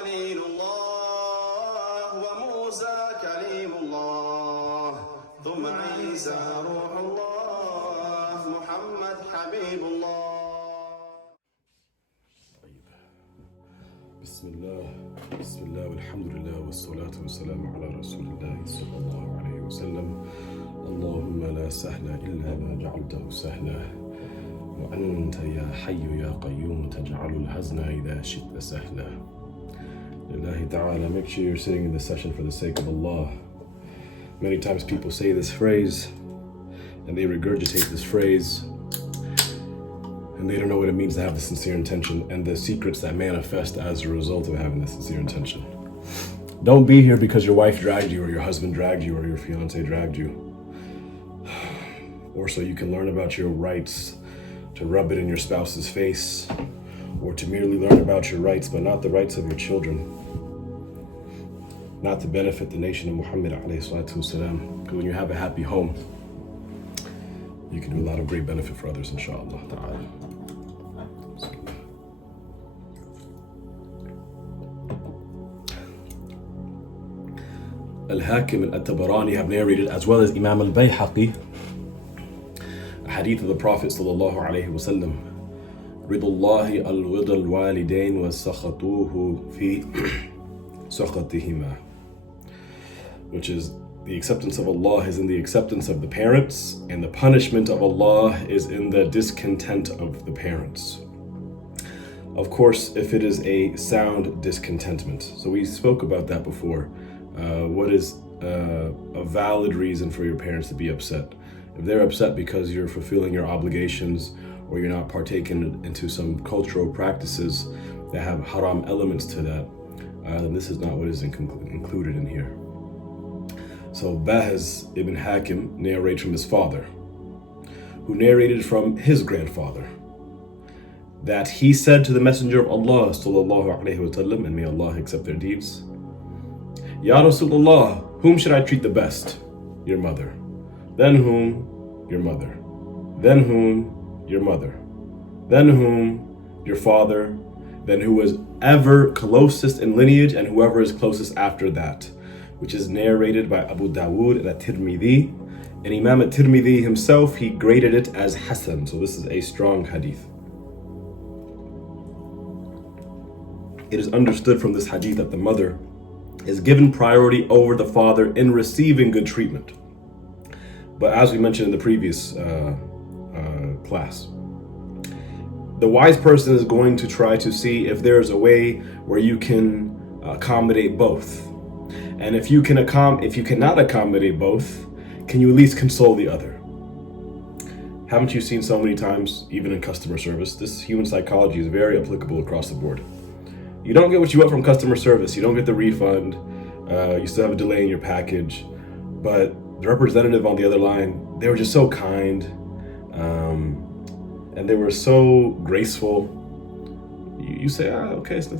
خليل الله وموسى كليم الله ثم عيسى روح الله محمد حبيب الله. بسم الله والحمد لله والصلاة والسلام على رسول الله صلى الله عليه وسلم. اللهم لا سهل إلا ما جعلته سهلا وأنت يا حي يا قيوم تجعل الحزن إذا شئت سهلا. Lillahi ta'ala, make sure you're sitting in this session for the sake of Allah. Many times people say this phrase and they regurgitate this phrase and they don't know what it means to have the sincere intention and the secrets that manifest as a result of having the sincere intention. Don't be here because your wife dragged you or your husband dragged you or your fiance dragged you, or so you can learn about your rights to rub it in your spouse's face, or to merely learn about your rights but not the rights of your children, not to benefit the nation of Muhammad alayhi salatu wasalam. Because when you have a happy home, you can do a lot of great benefit for others, inshallah ta'ala. Al-Hakim and At-Tabarani have narrated, as well as Imam al-Bayhaqi, a hadith of the Prophet sallallahu alayhi wa sallam, Ridullahi al-Wida al-Walidain wa sakhatuhu fi sakhatihima, which is the acceptance of Allah is in the acceptance of the parents, and the punishment of Allah is in the discontent of the parents. Of course, if it is a sound discontentment. So we spoke about that before. What is a valid reason for your parents to be upset? If they're upset because you're fulfilling your obligations or you're not partaking into some cultural practices that have haram elements to that, then this is not what is included in here. So Bahaz ibn Hakim narrates from his father, who narrated from his grandfather, that he said to the Messenger of Allah sallallahu alaihi wasallam, and may Allah accept their deeds, Ya Rasulullah, whom should I treat the best? Your mother. Then whom? Your mother. Then whom? Your mother. Then whom? Your father. Then who was ever closest in lineage and whoever is closest after that, which is narrated by Abu Dawood and At-Tirmidhi. And Imam At-Tirmidhi himself, he graded it as Hasan. So this is a strong hadith. It is understood from this hadith that the mother is given priority over the father in receiving good treatment. But as we mentioned in the previous class, the wise person is going to try to see if there is a way where you can accommodate both. And if you cannot accommodate both, can you at least console the other? Haven't you seen so many times, even in customer service, this human psychology is very applicable across the board. You don't get what you want from customer service. You don't get the refund. You still have a delay in your package. But the representative on the other line, they were just so kind. And they were so graceful. You say, okay, it's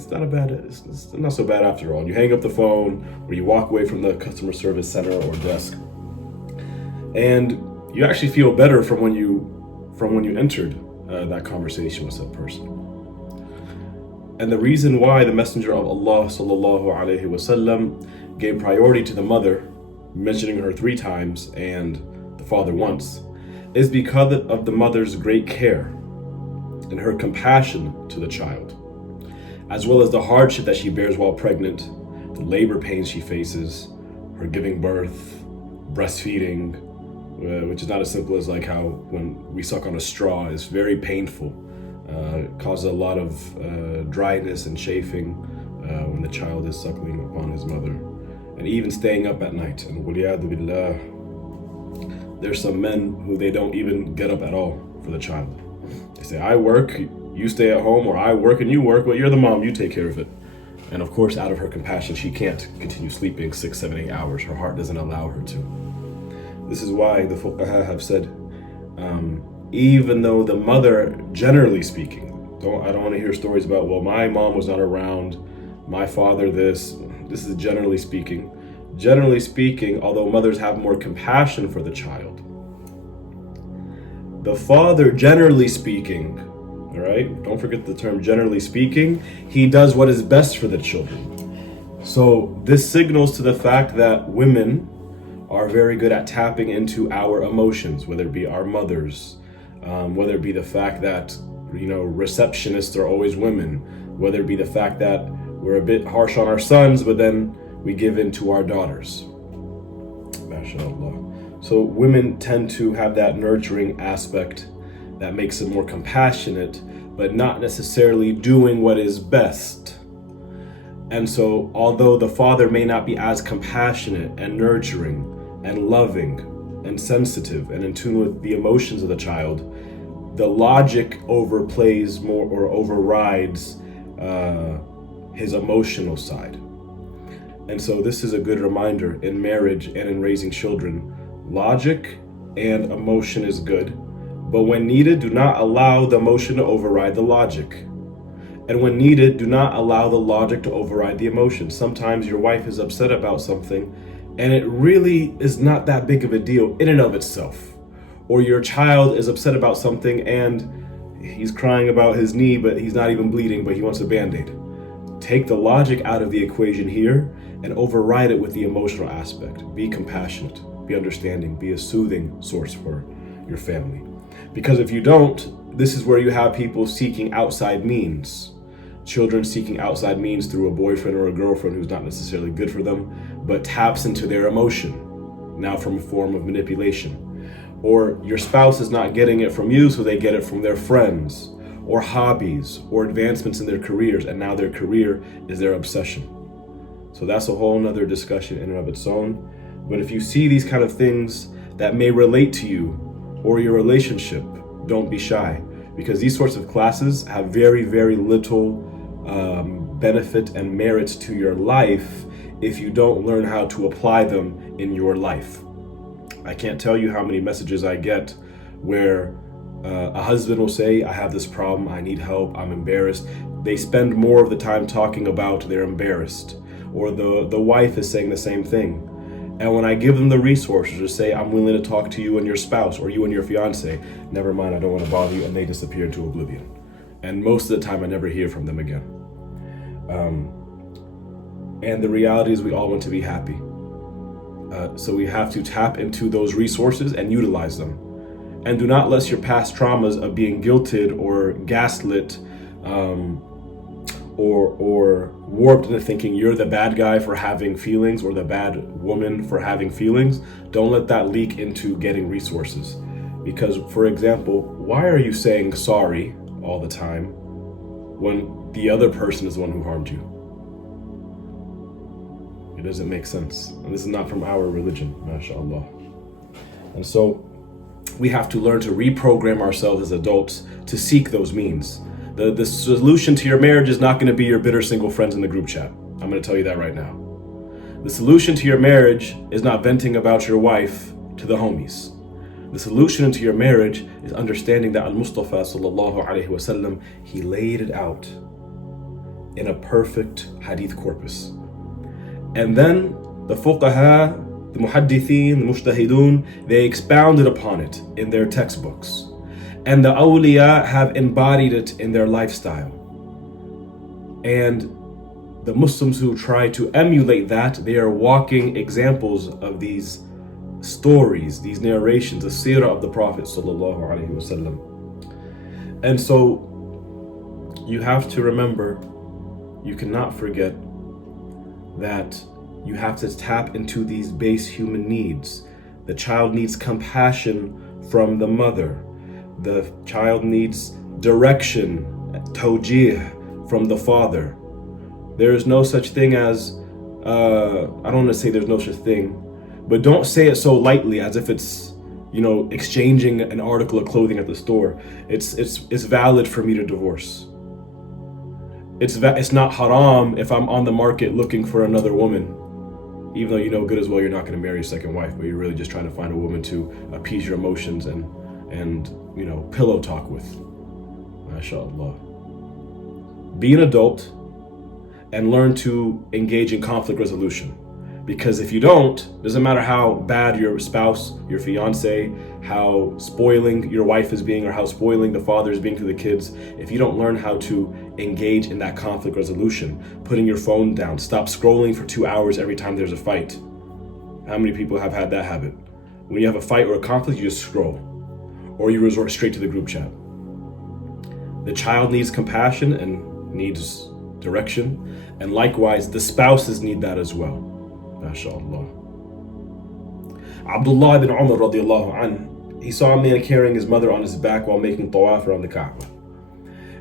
not so bad after all. And you hang up the phone or you walk away from the customer service center or desk. And you actually feel better from when you entered that conversation with that person. And the reason why the Messenger of Allah sallallahu alaihi wasallam gave priority to the mother, mentioning her 3 times and the father once, is because of the mother's great care and her compassion to the child, as well as the hardship that she bears while pregnant, the labor pains she faces, her giving birth, breastfeeding, which is not as simple as like how when we suck on a straw, it's very painful. Causes a lot of dryness and chafing when the child is suckling upon his mother, and even staying up at night. And waliyadu billah, there's some men who they don't even get up at all for the child. They say, I work, you stay at home, or I work and you work, but you're the mom, you take care of it. And of course, out of her compassion, she can't continue sleeping 6, 7, 8 hours. Her heart doesn't allow her to. This is why the fuqaha have said, even though the mother, generally speaking, I don't want to hear stories about, well, my mom was not around, my father this is generally speaking. Generally speaking, although mothers have more compassion for the child, the father, generally speaking, All right? Don't forget the term generally speaking. He does what is best for the children. So this signals to the fact that women are very good at tapping into our emotions, whether it be our mothers, whether it be the fact that, receptionists are always women, whether it be the fact that we're a bit harsh on our sons, but then we give in to our daughters. MashaAllah. So women tend to have that nurturing aspect that makes them more compassionate, but not necessarily doing what is best. And so, although the father may not be as compassionate and nurturing and loving and sensitive and in tune with the emotions of the child, the logic overplays more or overrides his emotional side. And so this is a good reminder in marriage and in raising children. Logic and emotion is good, but when needed, do not allow the emotion to override the logic. And when needed, do not allow the logic to override the emotion. Sometimes your wife is upset about something, and it really is not that big of a deal in and of itself. Or your child is upset about something, and he's crying about his knee, but he's not even bleeding, but he wants a Band-Aid. Take the logic out of the equation here and override it with the emotional aspect. Be compassionate, be understanding, be a soothing source for your family. Because if you don't, this is where you have people seeking outside means. Children seeking outside means through a boyfriend or a girlfriend who's not necessarily good for them, but taps into their emotion, now from a form of manipulation. Or your spouse is not getting it from you, so they get it from their friends, or hobbies, or advancements in their careers, and now their career is their obsession. So that's a whole nother discussion in and of its own. But if you see these kind of things that may relate to you or your relationship, don't be shy, because these sorts of classes have very, very little benefit and merit to your life if you don't learn how to apply them in your life. I can't tell you how many messages I get where a husband will say, I have this problem, I need help, I'm embarrassed. They spend more of the time talking about they're embarrassed, or the wife is saying the same thing. And when I give them the resources to say, I'm willing to talk to you and your spouse, or you and your fiance, never mind, I don't want to bother you, and they disappear into oblivion. And most of the time I never hear from them again. And the reality is we all want to be happy. So we have to tap into those resources and utilize them. And do not let your past traumas of being guilted or gaslit or warped into thinking you're the bad guy for having feelings or the bad woman for having feelings. Don't let that leak into getting resources. Because, for example, why are you saying sorry all the time when the other person is the one who harmed you? It doesn't make sense. And this is not from our religion, mashallah. And so we have to learn to reprogram ourselves as adults to seek those means. The solution to your marriage is not going to be your bitter single friends in the group chat. I'm going to tell you that right now. The solution to your marriage is not venting about your wife to the homies. The solution to your marriage is understanding that Al-Mustafa sallallahu alaihi wasallam, he laid it out in a perfect hadith corpus. And then the fuqaha, the muhaddithin, the mujtahidun, they expounded upon it in their textbooks. And the awliya have embodied it in their lifestyle. And the Muslims who try to emulate that, they are walking examples of these stories, these narrations, the seerah of the Prophet sallallahu alaihi wasallam. And so you have to remember, you cannot forget that you have to tap into these base human needs. The child needs compassion from the mother. The child needs direction, tawjih, from the father. There is no such thing as, I don't want to say there's no such thing, but don't say it so lightly as if it's, exchanging an article of clothing at the store. It's valid for me to divorce. It's not haram if I'm on the market looking for another woman, even though you know good as well you're not going to marry a second wife, but you're really just trying to find a woman to appease your emotions and pillow talk with. MashaAllah. Be an adult and learn to engage in conflict resolution. Because if you don't, doesn't matter how bad your spouse, your fiance, how spoiling your wife is being, or how spoiling the father is being to the kids, if you don't learn how to engage in that conflict resolution, putting your phone down, stop scrolling for 2 hours every time there's a fight. How many people have had that habit? When you have a fight or a conflict, you just scroll, or you resort straight to the group chat. The child needs compassion and needs direction, and likewise, the spouses need that as well. MashaAllah. Abdullah ibn Umar radiallahu anh, he saw a man carrying his mother on his back while making tawaf around the Kaaba.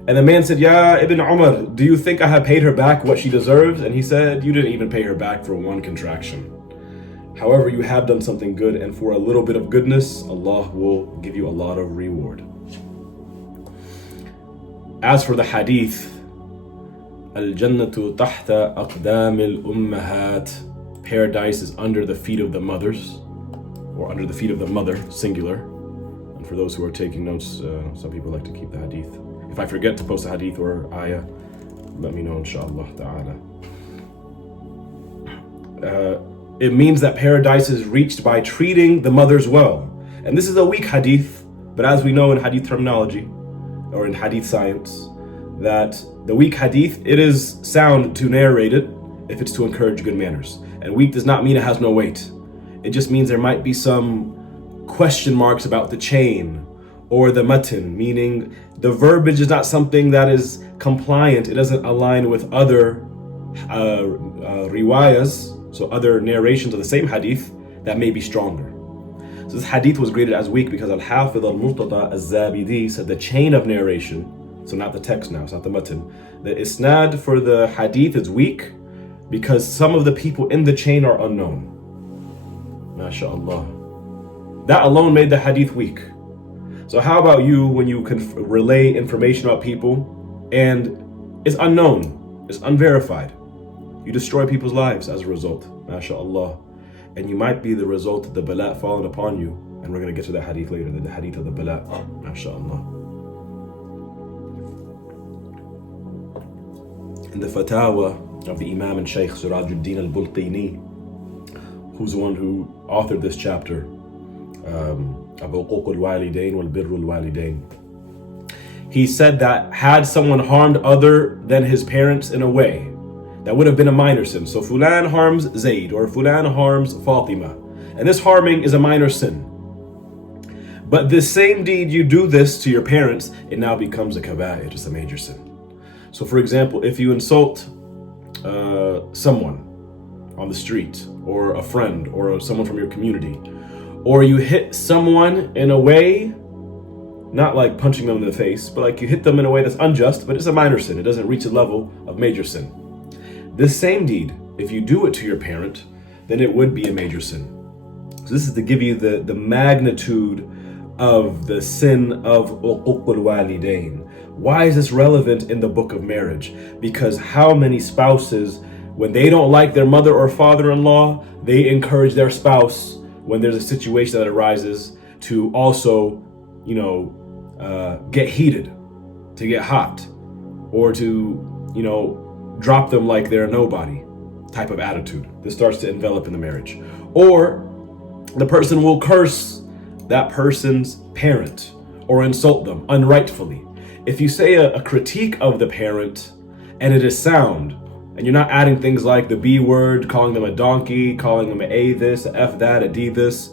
And the man said, Ya Ibn Umar, do you think I have paid her back what she deserves? And he said, you didn't even pay her back for one contraction. However, you have done something good, and for a little bit of goodness, Allah will give you a lot of reward. As for the hadith, Al-Jannatu tahta aqdamil ummahat, paradise is under the feet of the mothers, or under the feet of the mother, singular. And for those who are taking notes, some people like to keep the hadith. If I forget to post a hadith or ayah, let me know, inshallah ta'ala. It means that paradise is reached by treating the mothers well. And this is a weak hadith, but as we know in hadith terminology, or in hadith science, that the weak hadith, it is sound to narrate it if it's to encourage good manners. And weak does not mean it has no weight. It just means there might be some question marks about the chain or the matan, meaning the verbiage is not something that is compliant. It doesn't align with other riwayas, so other narrations of the same hadith that may be stronger. So this hadith was graded as weak because Al-Hafidh al-Murtada al-Zabidi said the chain of narration, so not the text now, it's not the matan, the isnad for the hadith is weak because some of the people in the chain are unknown. MashaAllah. That alone made the hadith weak. So how about you when you can relay information about people and it's unknown, it's unverified? You destroy people's lives as a result, MashaAllah. And you might be the result of the bala falling upon you. And we're going to get to that hadith later, the hadith of the bala, MashaAllah. In the fatwa of the Imam and Shaykh Sirajuddin al-Bulqini, who's the one who authored this chapter, he said that had someone harmed other than his parents in a way, that would have been a minor sin. So Fulan harms Zayd, or Fulan harms Fatima, and this harming is a minor sin. But this same deed, you do this to your parents, it now becomes a kaba'ir, it's a major sin. So for example, if you insult someone on the street, or a friend, or someone from your community, or you hit someone in a way, not like punching them in the face, but like you hit them in a way that's unjust, but it's a minor sin. It doesn't reach a level of major sin. This same deed, if you do it to your parent, then it would be a major sin. So this is to give you the magnitude of the sin of uququl walidain. Why is this relevant in the book of marriage? Because how many spouses, when they don't like their mother or father-in-law, they encourage their spouse when there's a situation that arises to also, get heated, to get hot, or to, drop them like they're nobody type of attitude. This starts to envelop in the marriage. Or the person will curse that person's parent or insult them unrightfully. If you say a critique of the parent and it is sound, and you're not adding things like the B word, calling them a donkey, calling them an A this, a F that, a D this,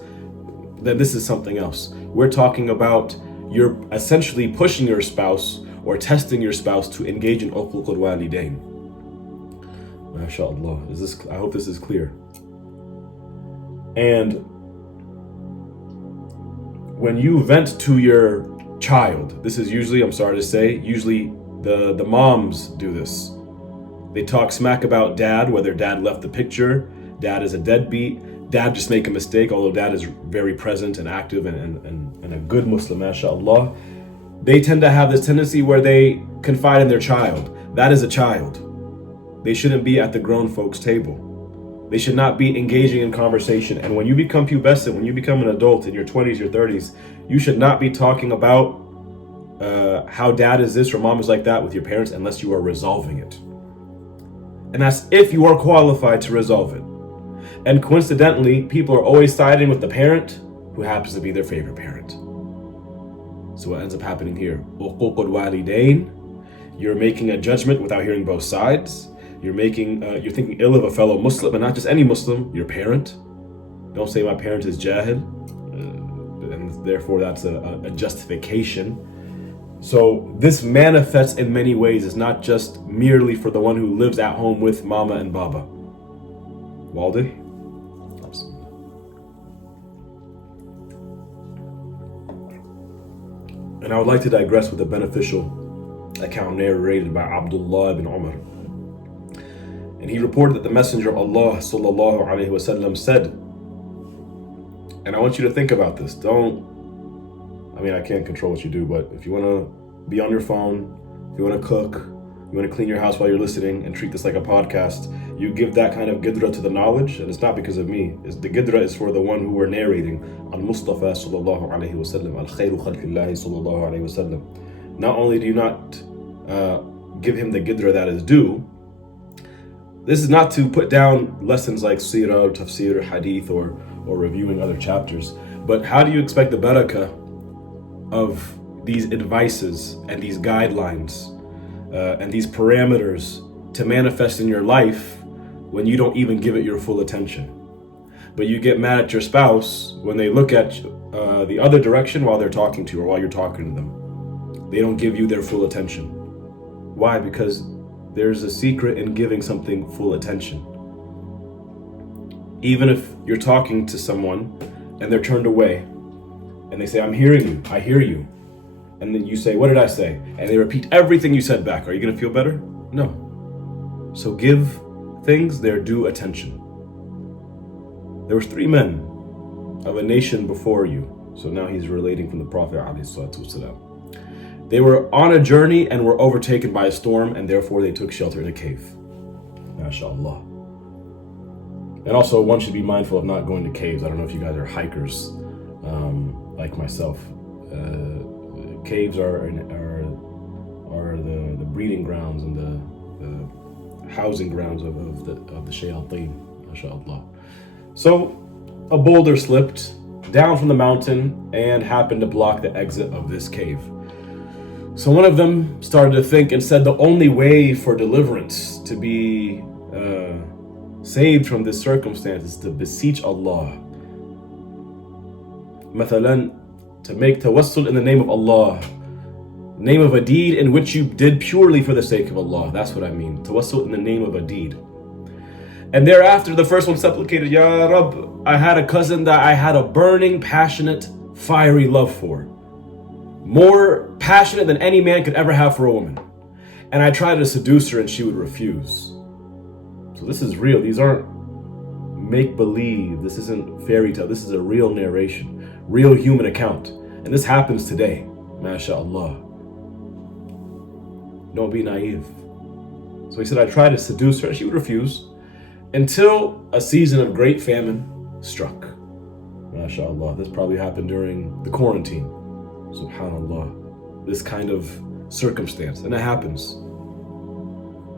then this is something else. We're talking about you're essentially pushing your spouse or testing your spouse to engage in uquq al-walidain. MashaAllah. I hope this is clear. And when you vent to your child, this is usually, I'm sorry to say, usually the moms do this. They talk smack about dad, whether dad left the picture, dad is a deadbeat, dad just make a mistake, although dad is very present and active and a good Muslim, mashallah. They tend to have this tendency where they confide in their child. That is a child. They shouldn't be at the grown folks' table. They should not be engaging in conversation. And when you become pubescent, when you become an adult in your 20s, your 30s, you should not be talking about how dad is this or mom is like that with your parents unless you are resolving it. And that's if you are qualified to resolve it. And coincidentally, people are always siding with the parent who happens to be their favorite parent. So what ends up happening here? Uquq al-walidain. You're making a judgment without hearing both sides. You're thinking ill of a fellow Muslim, and not just any Muslim, your parent. Don't say my parent is jahil, and therefore that's a justification. So this manifests in many ways. It's not just merely for the one who lives at home with mama and baba. Waldi? And I would like to digress with a beneficial account narrated by Abdullah ibn Umar. And he reported that the Messenger of Allah sallallahu alaihi wasallam said, and I want you to think about this. I can't control what you do, but if you want to be on your phone, if you want to cook, you want to clean your house while you're listening and treat this like a podcast, you give that kind of gidra to the knowledge, and it's not because of me. The gidra is for the one who we're narrating, al-Mustafa sallallahu alaihi wasallam, al-khayru khalqillahi sallallahu alaihi wasallam. Not only do you not give him the gidra that is due, this is not to put down lessons like seerah or tafsir or hadith or reviewing other chapters, but how do you expect the barakah of these advices and these guidelines and these parameters to manifest in your life when you don't even give it your full attention? But you get mad at your spouse when they look at the other direction while they're talking to you or while you're talking to them. They don't give you their full attention. Why? Because there's a secret in giving something full attention. Even if you're talking to someone and they're turned away and they say, I'm hearing you, I hear you. And then you say, what did I say? And they repeat everything you said back. Are you going to feel better? No. So give things their due attention. There was 3 men of a nation before you. So now he's relating from the Prophet ﷺ. They were on a journey and were overtaken by a storm, and therefore they took shelter in a cave. MashaAllah. And also, one should be mindful of not going to caves. I don't know if you guys are hikers like myself. Caves are the breeding grounds and the housing grounds of the shayateen, mashallah. So a boulder slipped down from the mountain and happened to block the exit of this cave. So one of them started to think and said, the only way for deliverance to be saved from this circumstance is to beseech Allah. Mathalan, to make tawassul in the name of Allah, name of a deed in which you did purely for the sake of Allah. That's what I mean. Tawassul in the name of a deed. And thereafter, the first one supplicated, Ya Rabb, I had a cousin that I had a burning, passionate, fiery love for. More passionate than any man could ever have for a woman. And I tried to seduce her and she would refuse. So this is real. These aren't make-believe. This isn't fairy tale. This is a real narration, real human account. And this happens today, mashallah. Don't be naive. So he said, I tried to seduce her and she would refuse until a season of great famine struck. MashaAllah. This probably happened during the quarantine. Subhanallah. This kind of circumstance. And it happens.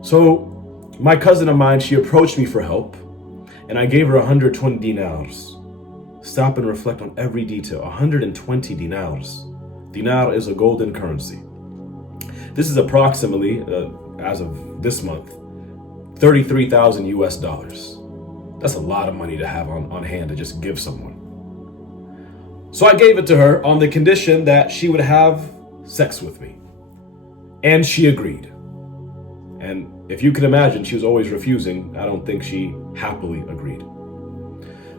So my cousin of mine, she approached me for help and I gave her 120 dinars. Stop and reflect on every detail. 120 dinars. Dinar is a golden currency. This is approximately, as of this month, 33,000 US dollars. That's a lot of money to have on hand to just give someone. So I gave it to her on the condition that she would have sex with me. And she agreed. And if you can imagine, she was always refusing. I don't think she happily agreed.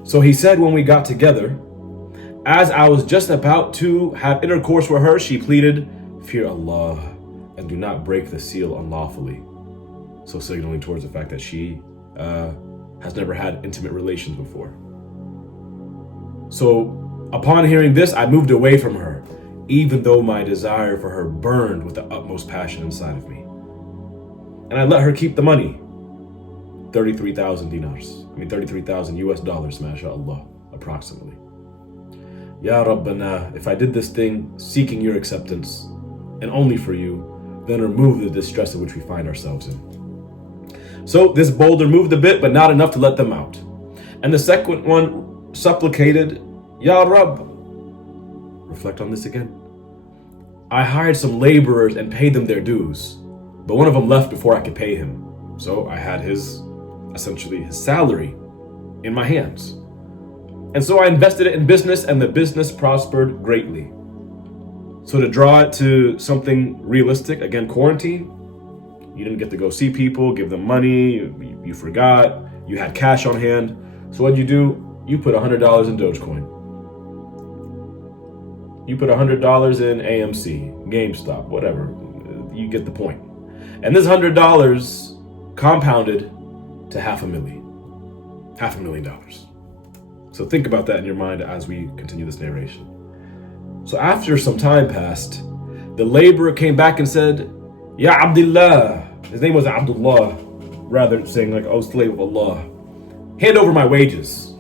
So he said when we got together, as I was just about to have intercourse with her, she pleaded, fear Allah and do not break the seal unlawfully. So signaling towards the fact that she has never had intimate relations before. So upon hearing this, I moved away from her, even though my desire for her burned with the utmost passion inside of me. And I let her keep the money. 33,000 dinars. 33,000 US dollars, mashallah, approximately. Ya Rabbana, if I did this thing seeking your acceptance, and only for you, then remove the distress in which we find ourselves in. So this boulder moved a bit, but not enough to let them out. And the second one supplicated, Ya Rab, reflect on this again. I hired some laborers and paid them their dues, but one of them left before I could pay him. So I had essentially his salary in my hands. And so I invested it in business, and the business prospered greatly. So to draw it to something realistic, again, quarantine, you didn't get to go see people, give them money, you forgot, you had cash on hand. So what'd you do? You put $100 in Dogecoin. You put $100 in AMC, GameStop, whatever. You get the point. And this $100 compounded to $500,000. So think about that in your mind as we continue this narration. So after some time passed, the laborer came back and said, Ya Abdullah. His name was Abdullah, rather saying like, oh, slave of Allah. Hand over my wages.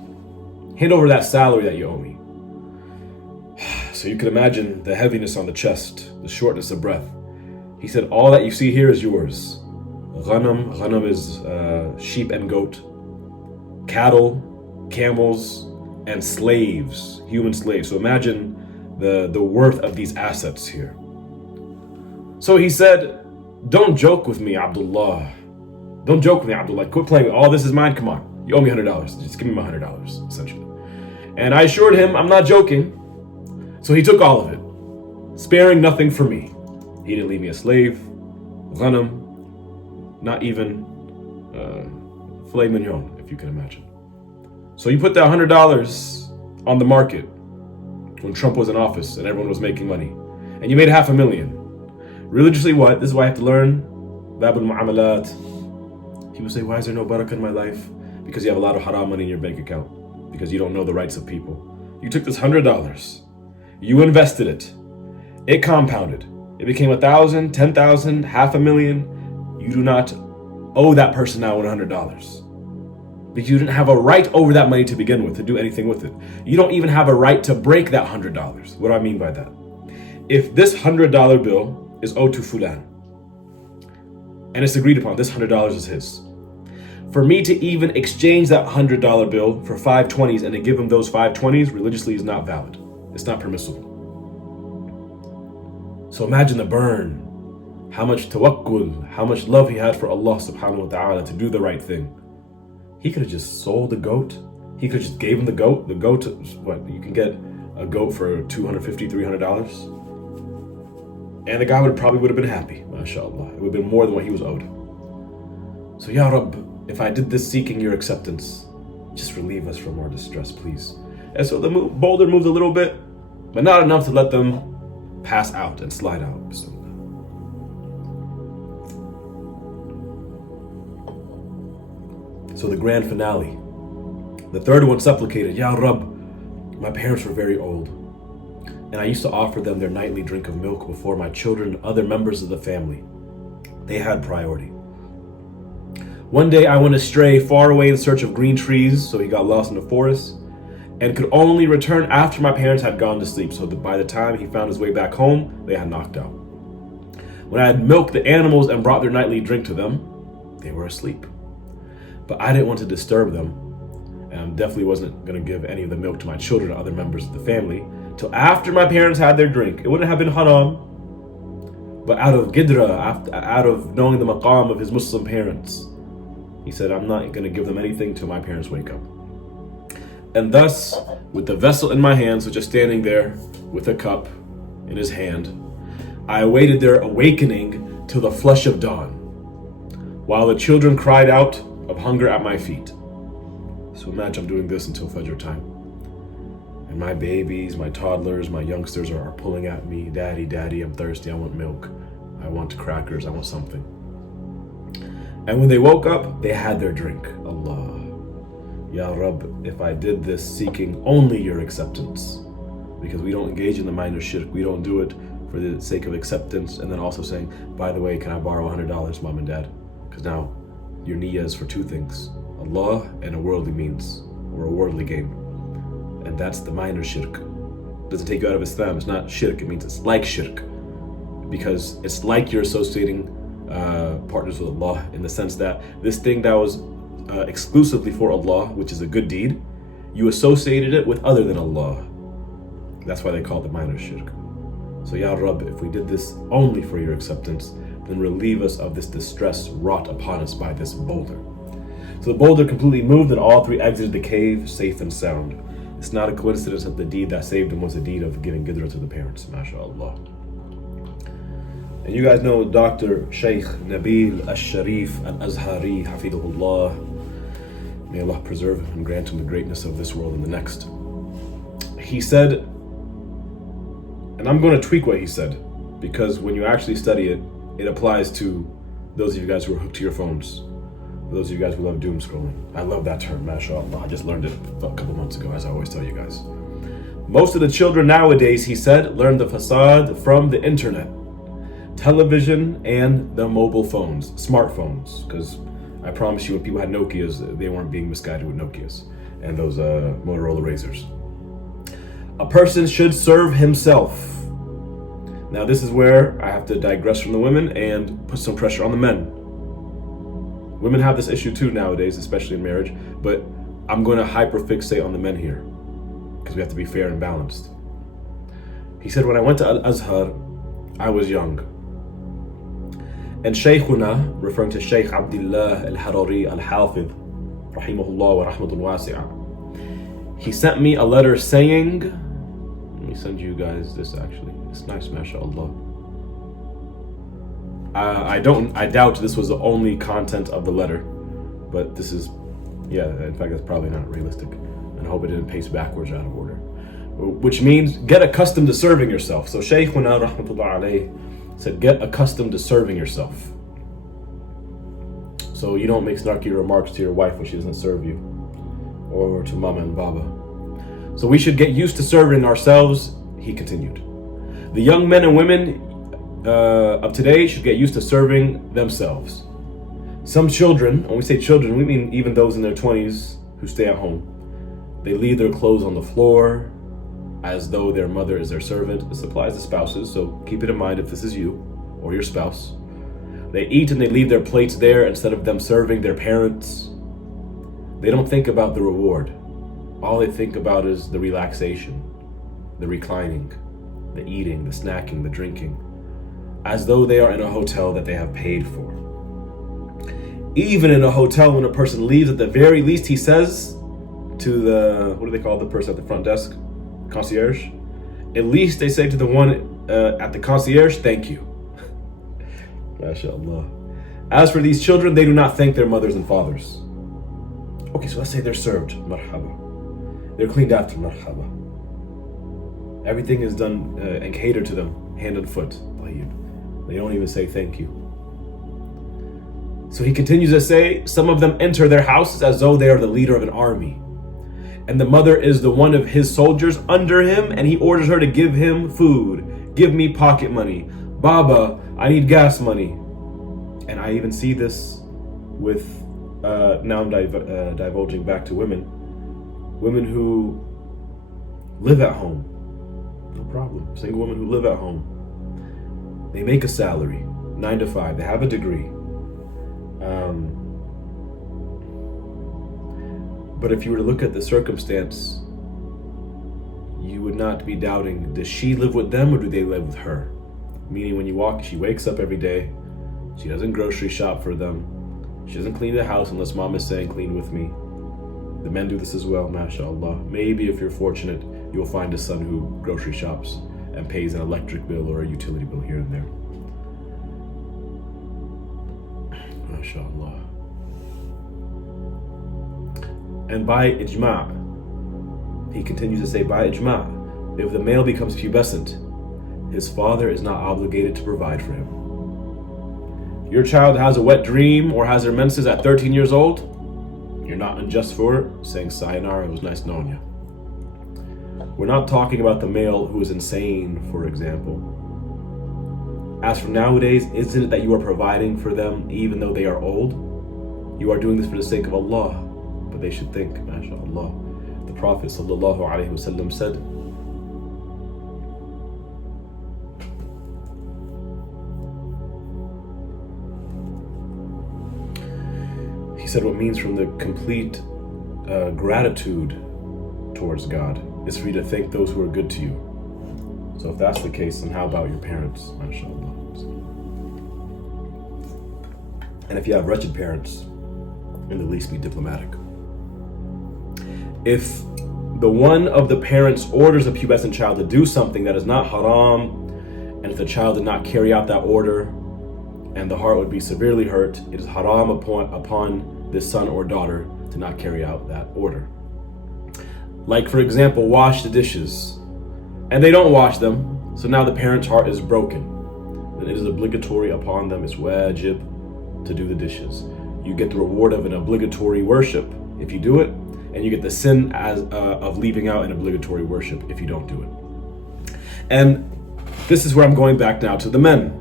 Hand over that salary that you owe me. So you can imagine the heaviness on the chest, the shortness of breath. He said, all that you see here is yours. Ghanam is sheep and goat, cattle, camels, and slaves, human slaves. So imagine the worth of these assets here. So he said, don't joke with me, Abdullah. Don't joke with me, Abdullah. Quit playing with all this is mine. Come on. You owe me $100. Just give me my $100, essentially. And I assured him, I'm not joking. So he took all of it, sparing nothing for me. He didn't leave me a slave, ghanam, not even filet mignon, if you can imagine. So you put that $100 on the market when Trump was in office and everyone was making money, and you made $500,000. Religiously what? This is why I have to learn Babul Mu'amalat. People say, why is there no barakah in my life? Because you have a lot of haram money in your bank account, because you don't know the rights of people. You took this $100, you invested it, it compounded. It became 1,000, 10,000, $500,000. You do not owe that person now $100. Because you didn't have a right over that money to begin with, to do anything with it. You don't even have a right to break that $100. What do I mean by that? If this $100 bill is owed to Fulan, and it's agreed upon, this $100 is his. For me to even exchange that $100 bill for 520s and to give him those 520s religiously is not valid. It's not permissible. So imagine the burn, how much tawakkul, how much love he had for Allah subhanahu wa ta'ala to do the right thing. He could have just sold the goat. He could have just gave him the goat. The goat, what, you can get a goat for $250, $300. And the guy would have been happy, mashallah. It would have been more than what he was owed. So Ya Rabb, if I did this seeking your acceptance, just relieve us from our distress, please. And so the boulder moved a little bit, but not enough to let them pass out and slide out. So the grand finale. The third one supplicated, Ya Rabb, my parents were very old, and I used to offer them their nightly drink of milk before my children and other members of the family. They had priority. One day I went astray far away in search of green trees, so he got lost in the forest, and could only return after my parents had gone to sleep, so that by the time he found his way back home, they had knocked out. When I had milked the animals and brought their nightly drink to them, they were asleep. But I didn't want to disturb them, and I definitely wasn't going to give any of the milk to my children or other members of the family till after my parents had their drink. It wouldn't have been haram, but out of gidra, out of knowing the maqam of his Muslim parents, he said, I'm not going to give them anything till my parents wake up. And thus, with the vessel in my hand, so just standing there with a cup in his hand, I awaited their awakening till the flush of dawn, while the children cried out of hunger at my feet. So imagine I'm doing this until Fajr time. And my babies, my toddlers, my youngsters are pulling at me, Daddy, Daddy, I'm thirsty, I want milk, I want crackers, I want something. And when they woke up, they had their drink. Allah. Ya Rabb, if I did this seeking only your acceptance, because we don't engage in the minor shirk, we don't do it for the sake of acceptance, and then also saying, by the way, can I borrow $100, Mom and Dad? Because now your niyyah is for two things, Allah and a worldly means, or a worldly gain. And that's the minor shirk. It doesn't take you out of Islam. It's not shirk, it means it's like shirk. Because it's like you're associating partners with Allah, in the sense that this thing that was exclusively for Allah, which is a good deed, you associated it with other than Allah. That's why they call it the minor shirk. So Ya Rabb, if we did this only for your acceptance, then relieve us of this distress wrought upon us by this boulder. So the boulder completely moved and all three exited the cave safe and sound. It's not a coincidence that the deed that saved him was a deed of giving Gidra to the parents, mashallah. And you guys know Dr. Shaykh Nabil Al-Sharif Al-Azhari, Hafidhullah. May Allah preserve him and grant him the greatness of this world and the next. He said, and I'm going to tweak what he said, because when you actually study it, it applies to those of you guys who are hooked to your phones. For those of you guys who love doom scrolling. I love that term, mashallah. I just learned it a couple months ago, as I always tell you guys. Most of the children nowadays, he said, learn the fasad from the internet, television, and the mobile phones, smartphones. Because I promise you, when people had Nokias, they weren't being misguided with Nokias and those Motorola Razors. A person should serve himself. Now this is where I have to digress from the women and put some pressure on the men. Women have this issue too nowadays, especially in marriage, but I'm going to hyperfixate on the men here because we have to be fair and balanced. He said, when I went to Al-Azhar, I was young. And Shaykhuna, referring to Shaykh Abdullah Al-Harari Al-Hafidh, rahimahullah wa rahmatul wasi'ah, he sent me a letter saying, let me send you guys this actually. It's nice, mashallah. I doubt this was the only content of the letter, but this is, yeah, in fact, that's probably not realistic. And I hope it didn't paste backwards out of order. Which means get accustomed to serving yourself. So Shaykhuna rahmatullah alayh said, get accustomed to serving yourself. So you don't make snarky remarks to your wife when she doesn't serve you, or to mama and baba. So we should get used to serving ourselves, he continued. The young men and women of today should get used to serving themselves. Some children, when we say children, we mean even those in their 20s who stay at home. They leave their clothes on the floor as though their mother is their servant. This applies to spouses, so keep it in mind if this is you or your spouse. They eat and they leave their plates there instead of them serving their parents. They don't think about the reward. All they think about is the relaxation, the reclining, the eating, the snacking, the drinking, as though they are in a hotel that they have paid for. Even in a hotel, when a person leaves, at the very least, he says to the, what do they call the person at the front desk? Concierge? At least they say to the one at the concierge, thank you. MashaAllah. As for these children, they do not thank their mothers and fathers. Okay, so let's say they're served, marhaba. They're cleaned after, marhaba. Everything is done and catered to them, hand and foot. They don't even say thank you. So he continues to say, some of them enter their houses as though they are the leader of an army. And the mother is the one of his soldiers under him, and he orders her to give him food. Give me pocket money. Baba, I need gas money. And I even see this with, now I'm divulging back to women. Women who live at home. No problem. Single women who live at home. They make a salary, 9 to 5. They have a degree. But if you were to look at the circumstance, you would not be doubting, does she live with them or do they live with her? Meaning when you walk, she wakes up every day. She doesn't grocery shop for them. She doesn't clean the house unless mom is saying clean with me. The men do this as well, mashallah. Maybe if you're fortunate, you'll find a son who grocery shops and pays an electric bill or a utility bill here and there. MashaAllah. And by ijma', he continues to say, by ijma', if the male becomes pubescent, his father is not obligated to provide for him. If your child has a wet dream or has their menses at 13 years old, you're not unjust for it, saying sayonara, it was nice knowing you. We're not talking about the male who is insane, for example. As for nowadays, isn't it that you are providing for them even though they are old? You are doing this for the sake of Allah, but they should think, mashallah. The Prophet sallallahu alaihi wasallam said, said what means from the complete gratitude towards God is for you to thank those who are good to you. So if that's the case, then how about your parents, mashallah? And if you have wretched parents, then at least be diplomatic. If the one of the parents orders a pubescent child to do something that is not haram, and if the child did not carry out that order, and the heart would be severely hurt, it is haram upon this son or daughter to not carry out that order. Like, for example, wash the dishes. And they don't wash them, so now the parent's heart is broken. Then it is obligatory upon them, it's wajib, to do the dishes. You get the reward of an obligatory worship if you do it, and you get the sin of leaving out an obligatory worship if you don't do it. And this is where I'm going back now to the men.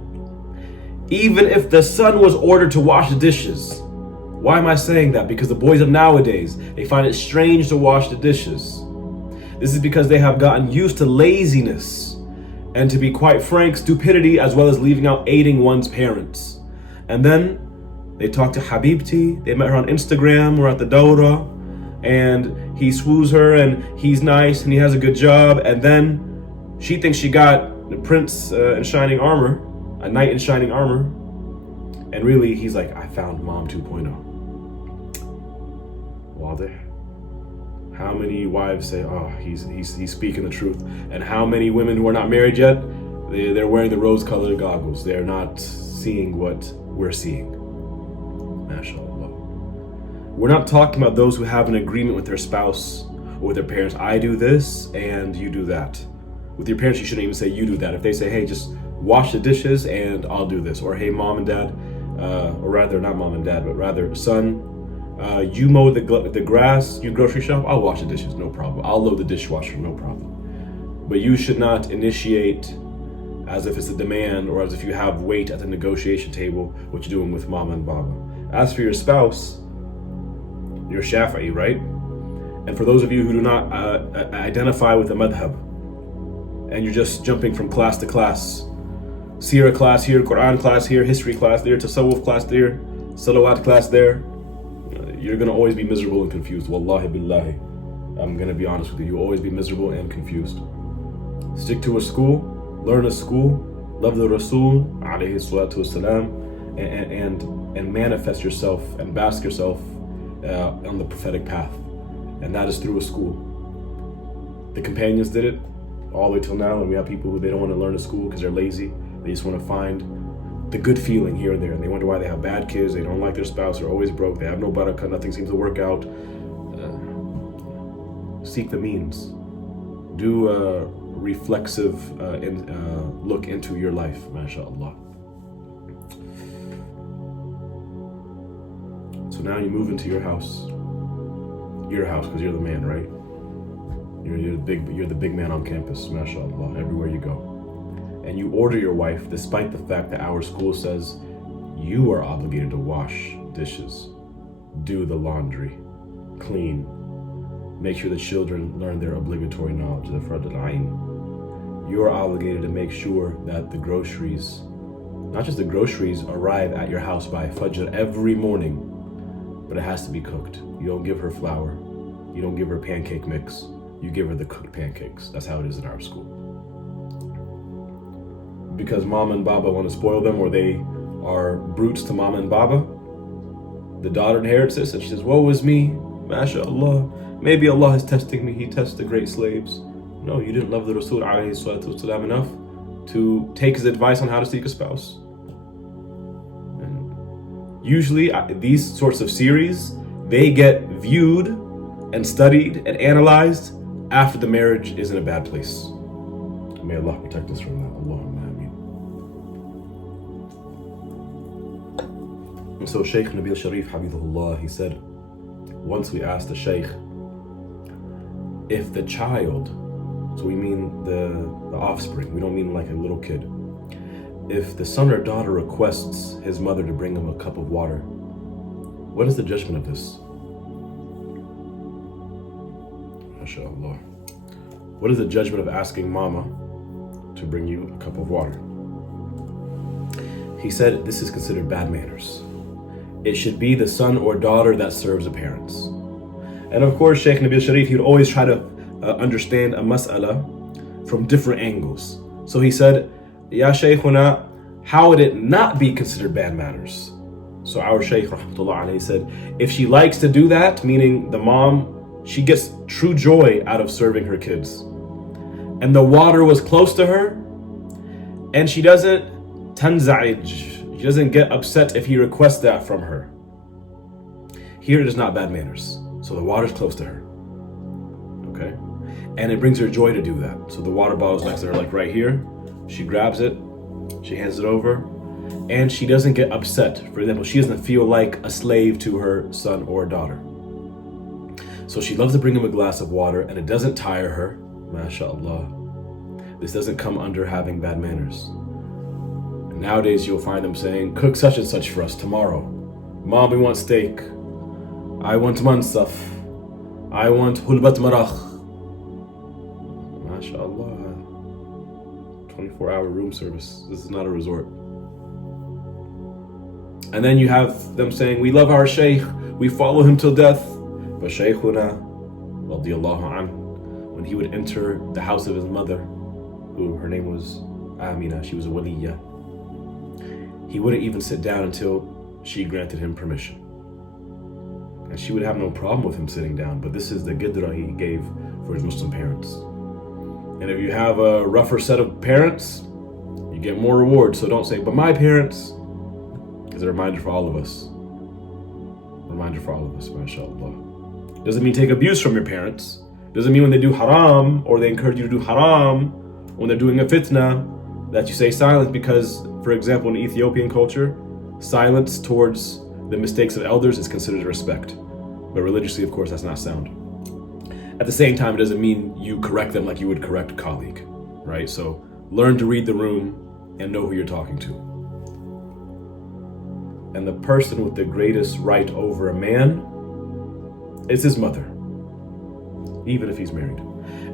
Even if the son was ordered to wash the dishes, why am I saying that? Because the boys of nowadays, they find it strange to wash the dishes. This is because they have gotten used to laziness and, to be quite frank, stupidity, as well as leaving out aiding one's parents. And then they talk to Habibti, they met her on Instagram or at the Dawra, and he swoos her and he's nice and he has a good job, and then she thinks she got the prince in shining armor, a knight in shining armor, and really he's like, I found mom 2.0. Wadih. How many wives say, oh, he's speaking the truth? And how many women who are not married yet, they're wearing the rose-colored goggles. They're not seeing what we're seeing. MashaAllah. We're not talking about those who have an agreement with their spouse or with their parents. I do this and you do that. With your parents, you shouldn't even say you do that. If they say, hey, just wash the dishes and I'll do this. Or hey, mom and dad, or rather not mom and dad, but rather son, you mow the grass, you grocery shop, I'll wash the dishes, no problem. I'll load the dishwasher, no problem. But you should not initiate as if it's a demand or as if you have weight at the negotiation table, what you're doing with mama and baba. As for your spouse, you're Shafi'iyy, right? And for those of you who do not identify with the madhab, and you're just jumping from class to class, Seerah class here, Quran class here, history class there, Tasawwuf class there, Salawat class there, you're going to always be miserable and confused. Wallahi billahi. I'm going to be honest with you. You'll always be miserable and confused. Stick to a school, learn a school, love the Rasul, alayhi salatu wasalam, and manifest yourself and bask yourself on the prophetic path. And that is through a school. The companions did it all the way till now, and we have people who they don't want to learn a school because they're lazy. They just want to find the good feeling here and there, and they wonder why they have bad kids, they don't like their spouse, they're always broke, they have no barakah, nothing seems to work out. Seek the means. Do a reflexive look into your life, mashallah. So now you move into your house because you're the man, right? You're the big man on campus, mashallah, everywhere you go. And you order your wife, despite the fact that our school says you are obligated to wash dishes, do the laundry, clean, make sure the children learn their obligatory knowledge, the Fard al-Ain. You are obligated to make sure that the groceries, not just the groceries, arrive at your house by Fajr every morning, but it has to be cooked. You don't give her flour, you don't give her pancake mix, you give her the cooked pancakes. That's how it is in our school. Because mama and baba want to spoil them, or they are brutes to mama and baba, the daughter inherits this and she says, woe is me, mashallah, maybe Allah is testing me, he tests the great slaves. No, you didn't love the Rasul alayhi salatu wasalam enough to take his advice on how to seek a spouse. And usually these sorts of series, they get viewed and studied and analyzed after the marriage is in a bad place. May Allah protect us from that. Allahumma ameen. And so Shaykh Nabil Sharif, Habibullah, he said, once we asked the Shaykh, if the child, so we mean the offspring, we don't mean like a little kid, if the son or daughter requests his mother to bring him a cup of water, what is the judgment of this? MashaAllah. What is the judgment of asking mama to bring you a cup of water? He said this is considered bad manners. it should be the son or daughter that serves the parents. And of course, Shaykh Nabil Sharif, he would always try to understand a mas'ala from different angles. So he said, Ya Shaykhuna, how would it not be considered bad manners? So our Shaykh rahmatullah alayhi said, if she likes to do that, meaning the mom, she gets true joy out of serving her kids, and the water was close to her, and she doesn't tanza'ij, she doesn't get upset if he requests that from her, here it is not bad manners. So the water's close to her, okay? And it brings her joy to do that. So the water bottle is next to her, like right here. She grabs it, she hands it over, and she doesn't get upset. For example, she doesn't feel like a slave to her son or daughter. So she loves to bring him a glass of water, and it doesn't tire her, mashallah. This doesn't come under having bad manners. And nowadays you'll find them saying, cook such and such for us tomorrow. Mom, we want steak. I want mansaf. I want hulbat marach. MashaAllah. 24-hour room service. This is not a resort. And then you have them saying, we love our Shaykh, we follow him till death. But Shaykhuna, radiyallahu anh, when he would enter the house of his mother, who her name was Amina, she was a waliya, he wouldn't even sit down until she granted him permission. And she would have no problem with him sitting down, but this is the gidra he gave for his Muslim parents. And if you have a rougher set of parents, you get more rewards. So don't say, but my parents, is a reminder for all of us. Reminder for all of us, mashallah. Doesn't mean take abuse from your parents. Doesn't mean when they do haram, or they encourage you to do haram, when they're doing a fitna, that you say silence, because, for example, in Ethiopian culture, silence towards the mistakes of elders is considered respect. But religiously, of course, that's not sound. At the same time, it doesn't mean you correct them like you would correct a colleague, right? So learn to read the room and know who you're talking to. And the person with the greatest right over a man is his mother, even if he's married.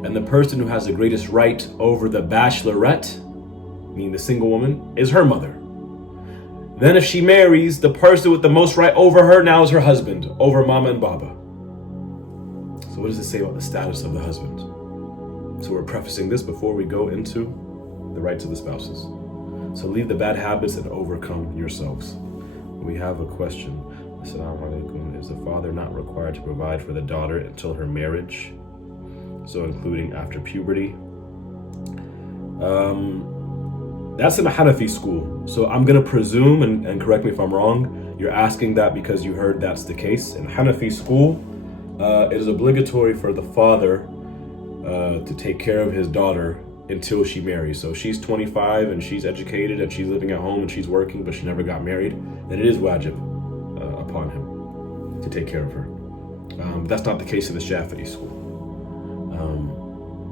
And the person who has the greatest right over the bachelorette, meaning the single woman, is her mother. Then if she marries, the person with the most right over her now is her husband, over mama and baba. So what does it say about the status of the husband? So we're prefacing this before we go into the rights of the spouses. So leave the bad habits and overcome yourselves. We have a question. Assalamu alaikum. Is the father not required to provide for the daughter until her marriage? So including after puberty? That's in a Hanafi school. So I'm going to presume, and correct me if I'm wrong, you're asking that because you heard that's the case. In Hanafi school, it is obligatory for the father to take care of his daughter until she marries. So if she's 25 and she's educated and she's living at home and she's working but she never got married, then it is wajib upon him to take care of her. That's not the case in the Shafi'iyy school.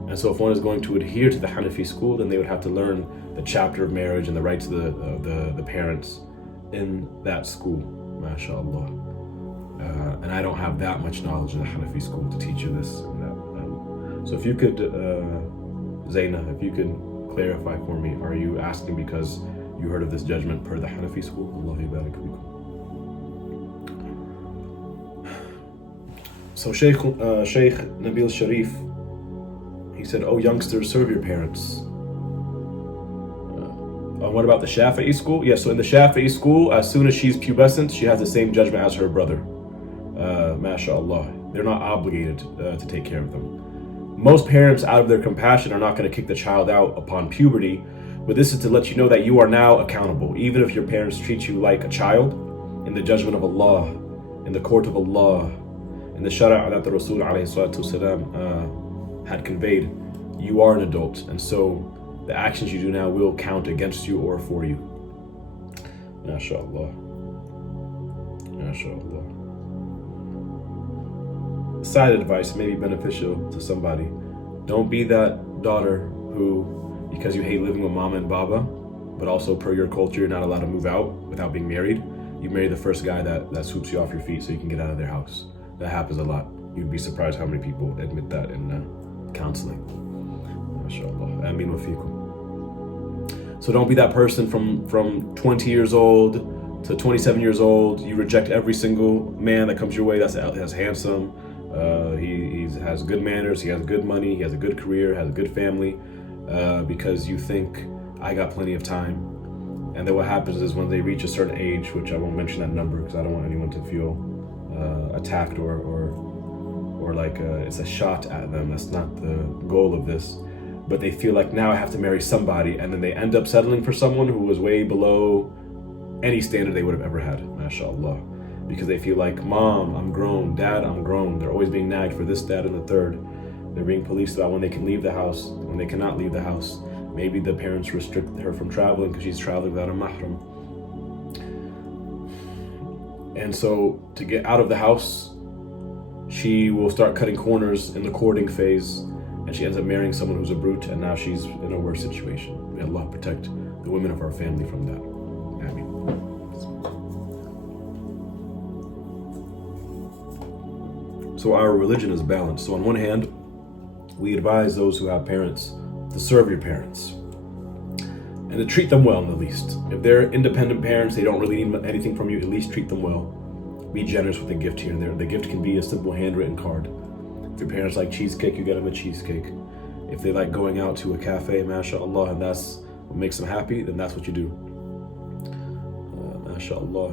And so if one is going to adhere to the Hanafi school, then they would have to learn the chapter of marriage and the rights of the parents in that school, mashallah. And I don't have that much knowledge in the Hanafi school to teach you this and that. So if you could, Zaina, if you could clarify for me, are you asking because you heard of this judgment per the Hanafi school? Allahu barik fikum. So Shaykh Nabil Sharif, he said, oh youngsters, serve your parents. What about the Shafi'iyy school? Yeah, so in the Shafi'iyy school, as soon as she's pubescent, she has the same judgment as her brother. MashaAllah. They're not obligated to take care of them. Most parents, out of their compassion, are not going to kick the child out upon puberty, but this is to let you know that you are now accountable. Even if your parents treat you like a child, in the judgment of Allah, in the court of Allah, in the shara' that the Rasul had conveyed, you are an adult, and so the actions you do now will count against you or for you. MashaAllah. MashaAllah. Side advice may be beneficial to somebody. Don't be that daughter who, because you hate living with mama and baba, but also per your culture, you're not allowed to move out without being married. You marry the first guy that swoops you off your feet so you can get out of their house. That happens a lot. You'd be surprised how many people admit that in counseling. MashaAllah. Ameen wa fikum. So don't be that person from 20 years old to 27 years old, you reject every single man that comes your way that's handsome, he has good manners, he has good money, he has a good career, has a good family, because you think, I got plenty of time. And then what happens is when they reach a certain age, which I won't mention that number because I don't want anyone to feel attacked or like it's a shot at them. That's not the goal of this. But they feel like, now I have to marry somebody, and then they end up settling for someone who was way below any standard they would have ever had, mashallah. Because they feel like, mom, I'm grown, dad, I'm grown. They're always being nagged for this, that, and the third. They're being policed about when they can leave the house, when they cannot leave the house. Maybe the parents restrict her from traveling because she's traveling without a mahram. And so to get out of the house, she will start cutting corners in the courting phase, and she ends up marrying someone who's a brute, and now she's in a worse situation. May Allah protect the women of our family from that. Ameen. So our religion is balanced. So on one hand, we advise those who have parents to serve your parents and to treat them well, at least. If they're independent parents, they don't really need anything from you, at least treat them well. Be generous with the gift here and there. The gift can be a simple handwritten card. If your parents like cheesecake, you get them a cheesecake. If they like going out to a cafe, mashallah, and that's what makes them happy, then that's what you do. Mashallah.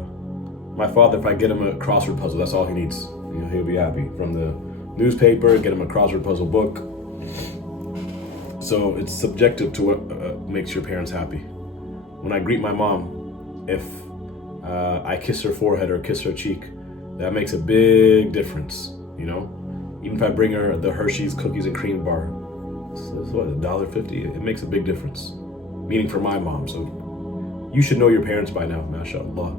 My father, if I get him a crossword puzzle, that's all he needs. You know, he'll be happy. From the newspaper, get him a crossword puzzle book. So it's subjective to what makes your parents happy. When I greet my mom, if I kiss her forehead or kiss her cheek, that makes a big difference, you know? Even if I bring her the Hershey's cookies and cream bar, it's what, $1.50? It makes a big difference, meaning for my mom. So you should know your parents by now, mashallah.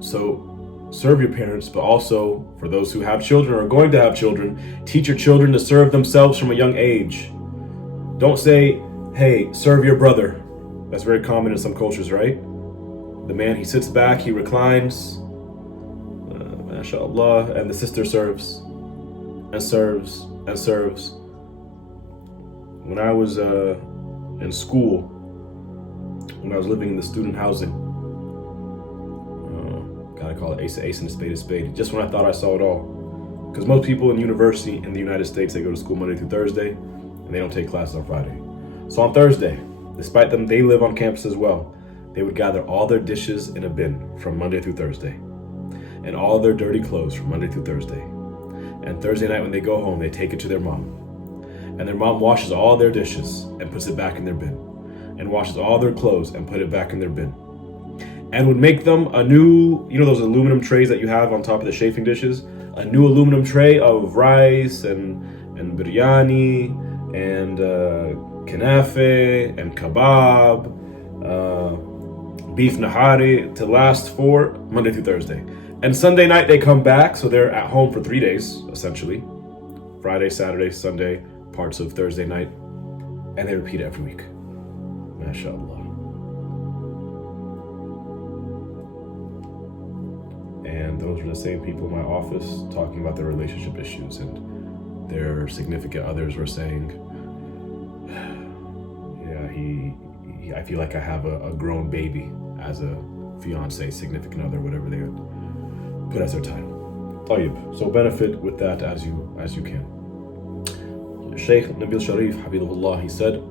So serve your parents, but also for those who have children or are going to have children, teach your children to serve themselves from a young age. Don't say, hey, serve your brother. That's very common in some cultures, right? The man, he sits back, he reclines, mashallah, and the sister serves and serves and serves. When I was in school, when I was living in the student housing, gotta call it ace and a spade, just when I thought I saw it all. Because most people in university in the United States, they go to school Monday through Thursday, and they don't take classes on Friday. So on Thursday, despite them, they live on campus as well, they would gather all their dishes in a bin from Monday through Thursday, and all their dirty clothes from Monday through Thursday. And Thursday night when they go home, they take it to their mom. And their mom washes all their dishes and puts it back in their bin, and washes all their clothes and put it back in their bin. And would make them a new, you know those aluminum trays that you have on top of the chafing dishes? A new aluminum tray of rice and biryani and kanafe and kebab, beef nahari to last for Monday through Thursday. And Sunday night they come back, so they're at home for 3 days, essentially. Friday, Saturday, Sunday, parts of Thursday night. And they repeat it every week. MashaAllah. And those were the same people in my office talking about their relationship issues, and their significant others were saying, yeah, I feel like I have a grown baby as a fiance, significant other, whatever they would put as their title. Tayyib. So benefit with that as you can. Shaykh Nabil Sharif, Habibullah, he said,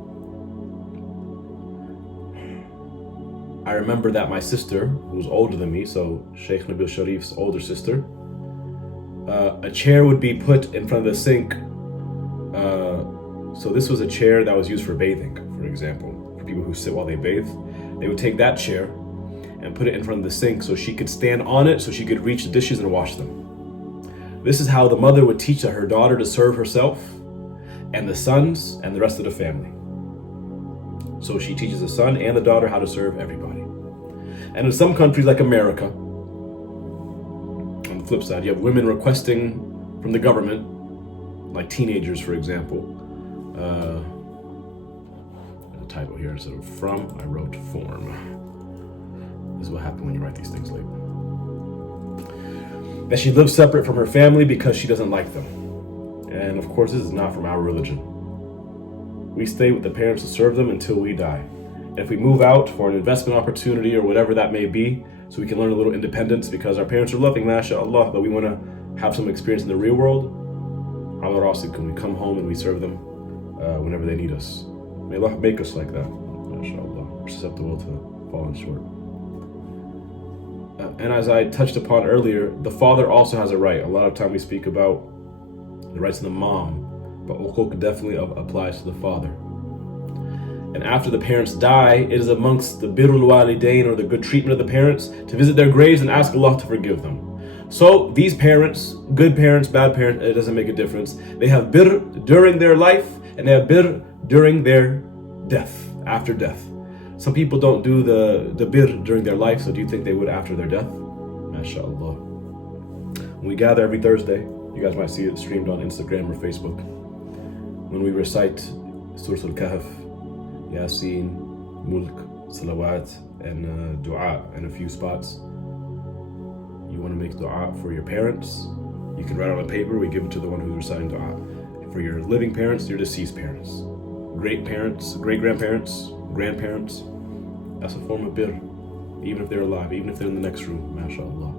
I remember that my sister, who was older than me, so Shaykh Nabil Sharif's older sister, a chair would be put in front of the sink. So this was a chair that was used for bathing, for example, for people who sit while they bathe. They would take that chair and put it in front of the sink so she could stand on it so she could reach the dishes and wash them. This is how the mother would teach her daughter to serve herself and the sons and the rest of the family. So she teaches the son and the daughter how to serve everybody. And in some countries like America, on the flip side, you have women requesting from the government, like teenagers, for example. There's a typo here instead of from, I wrote form. This is what happens when you write these things late. That she lives separate from her family because she doesn't like them. And of course, this is not from our religion. We stay with the parents to serve them until we die. If we move out for an investment opportunity or whatever that may be, so we can learn a little independence because our parents are loving, mashallah, but we want to have some experience in the real world, ala rasikum, we come home and we serve them whenever they need us. May Allah make us like that, mashallah. We're susceptible to falling short. And as I touched upon earlier, the father also has a right. A lot of time we speak about the rights of the mom, but uquq definitely applies to the father. And after the parents die, it is amongst the birrul walidain, or the good treatment of the parents, to visit their graves and ask Allah to forgive them. So these parents, good parents, bad parents, it doesn't make a difference. They have birr during their life, and they have birr during their death, after death. Some people don't do the birr during their life, so do you think they would after their death? MashaAllah. When we gather every Thursday, you guys might see it streamed on Instagram or Facebook. When we recite Surah Al-Kahf, Yasin, Mulk, Salawat, and Dua in a few spots. You want to make Dua for your parents, you can write it on a paper, we give it to the one who's reciting Dua. For your living parents, your deceased parents. Great parents, great grandparents, grandparents, that's a form of birr, even if they're alive, even if they're in the next room, mashallah.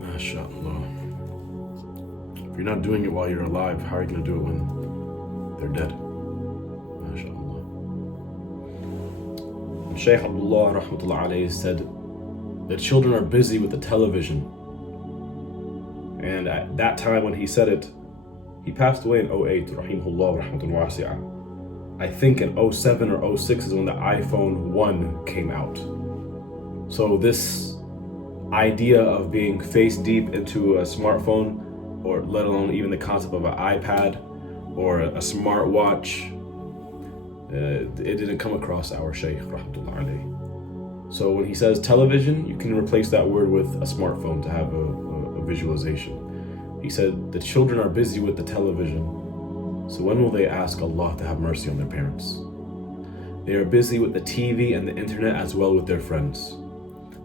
Mashallah. If you're not doing it while you're alive, how are you going to do it when they're dead? Mashallah. And Shaykh Abdullah rahmatullah alayhi said that children are busy with the television. And at that time when he said it, he passed away in 08, rahimahullah rahmatul wasi'ah. I think in 07 or 06 is when the iPhone 1 came out. So this idea of being face deep into a smartphone, or let alone even the concept of an iPad or a smartwatch, it didn't come across our Shaykh rahmatullah alayhi. So when he says television, you can replace that word with a smartphone to have a visualization. He said the children are busy with the television, so when will they ask Allah to have mercy on their parents? They are busy with the TV and the internet as well with their friends.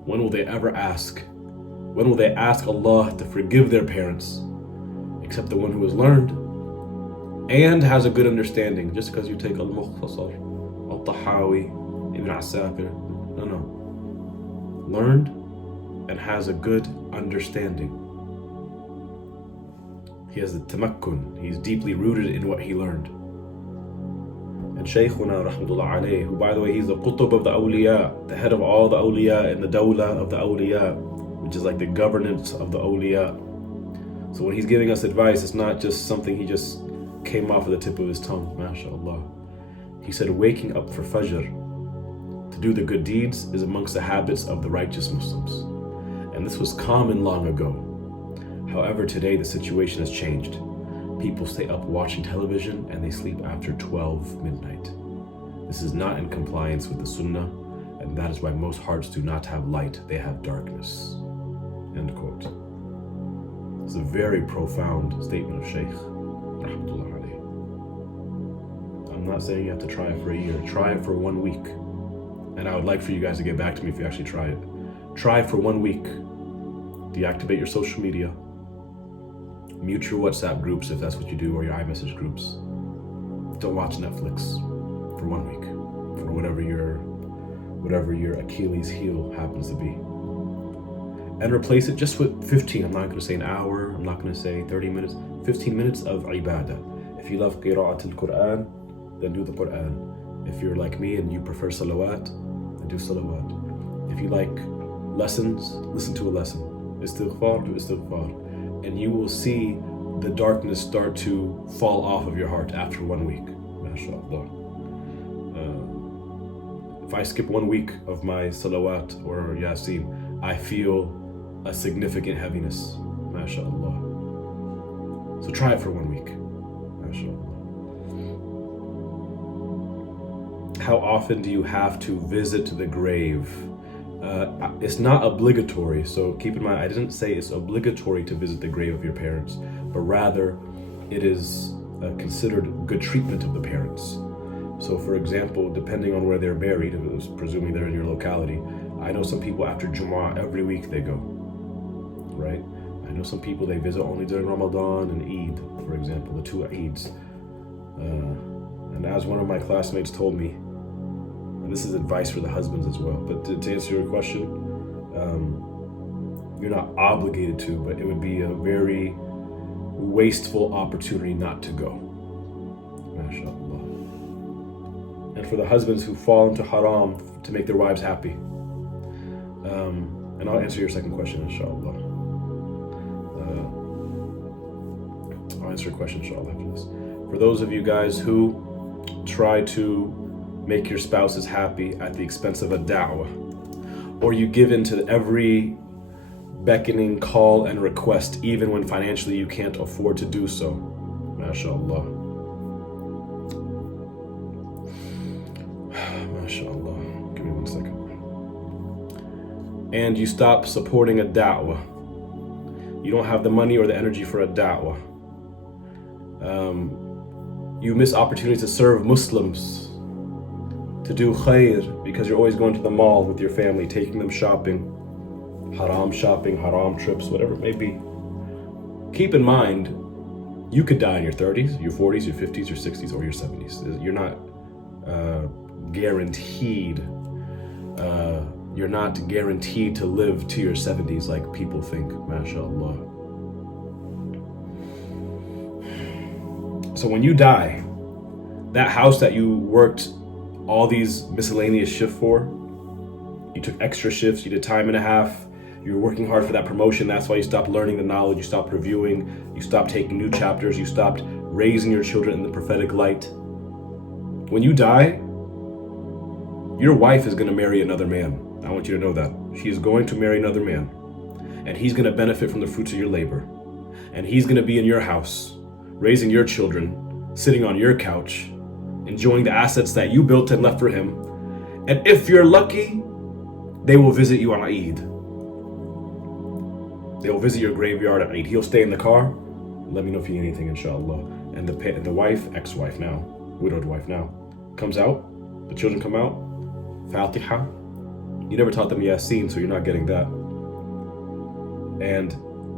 When will they ever ask? When will they ask Allah to forgive their parents? Except the one who has learned and has a good understanding. Just because you take Al-Mukhtasar, Al-Tahawi, Ibn Asakir, no. Learned and has a good understanding. He has the tamakkun. He's deeply rooted in what he learned. And Shaykhuna rahmatullah alayhi, who by the way, he's the qutub of the awliya, the head of all the awliya in the dawla of the awliya, which is like the governance of the awliya. So when he's giving us advice, it's not just something he just came off of the tip of his tongue, mashallah. He said waking up for fajr to do the good deeds is amongst the habits of the righteous Muslims. And this was common long ago. However, today the situation has changed. People stay up watching television and they sleep after 12 midnight. This is not in compliance with the Sunnah, and that is why most hearts do not have light, they have darkness. End quote. It's a very profound statement of Shaykh rahmatullah alayhi. I'm not saying you have to try it for a year. Try it for 1 week. And I would like for you guys to get back to me if you actually try it. Try it for 1 week. Deactivate your social media. Mute your WhatsApp groups if that's what you do, or your iMessage groups. Don't watch Netflix for 1 week, for whatever your Achilles heel happens to be. And replace it just with 15. I'm not going to say an hour. I'm not going to say 30 minutes. 15 minutes of ibadah. If you love qira'at al-Quran, then do the Quran. If you're like me and you prefer salawat, then do salawat. If you like lessons, listen to a lesson. Istighfar, do istighfar. And you will see the darkness start to fall off of your heart after 1 week. MashaAllah. If I skip 1 week of my salawat or yasin, I feel a significant heaviness. MashaAllah. So try it for 1 week. MashaAllah. How often do you have to visit the grave? It's not obligatory, so keep in mind, I didn't say it's obligatory to visit the grave of your parents, but rather it is considered good treatment of the parents. So for example, depending on where they're buried, if it was presuming they're in your locality, I know some people after Jumu'ah every week they go, right? I know some people they visit only during Ramadan and Eid, for example, the two Eids. And as one of my classmates told me, and this is advice for the husbands as well, but to answer your question, you're not obligated to, but it would be a very wasteful opportunity not to go. MashaAllah. And for the husbands who fall into haram to make their wives happy. And I'll answer your second question, inshallah. I'll answer your question, inshallah, after this. For those of you guys who try to make your spouses happy at the expense of a da'wah, or you give in to every beckoning call and request, even when financially you can't afford to do so, MashaAllah. MashaAllah. Give me 1 second. And you stop supporting a da'wah. You don't have the money or the energy for a da'wah. You miss opportunities to serve Muslims, to do khair, because you're always going to the mall with your family, taking them shopping, haram trips, whatever it may be. Keep in mind, you could die in your 30s, your 40s, your 50s, your 60s, or your 70s. You're not guaranteed. You're not guaranteed to live to your 70s like people think, mashallah. So when you die, that house that you worked all these miscellaneous shifts for, you took extra shifts, you did time and a half, you were working hard for that promotion, that's why you stopped learning the knowledge, you stopped reviewing, you stopped taking new chapters, you stopped raising your children in the prophetic light. When you die, your wife is going to marry another man. I want you to know that. She is going to marry another man, and he's going to benefit from the fruits of your labor, and he's going to be in your house, raising your children, sitting on your couch, enjoying the assets that you built and left for him. And if you're lucky, they will visit you on Eid. They will visit your graveyard at Eid. He'll stay in the car. Let me know if you need anything, inshallah. And the wife, ex-wife now, widowed wife now, comes out. The children come out. Fatiha. You never taught them Yasin, so you're not getting that. And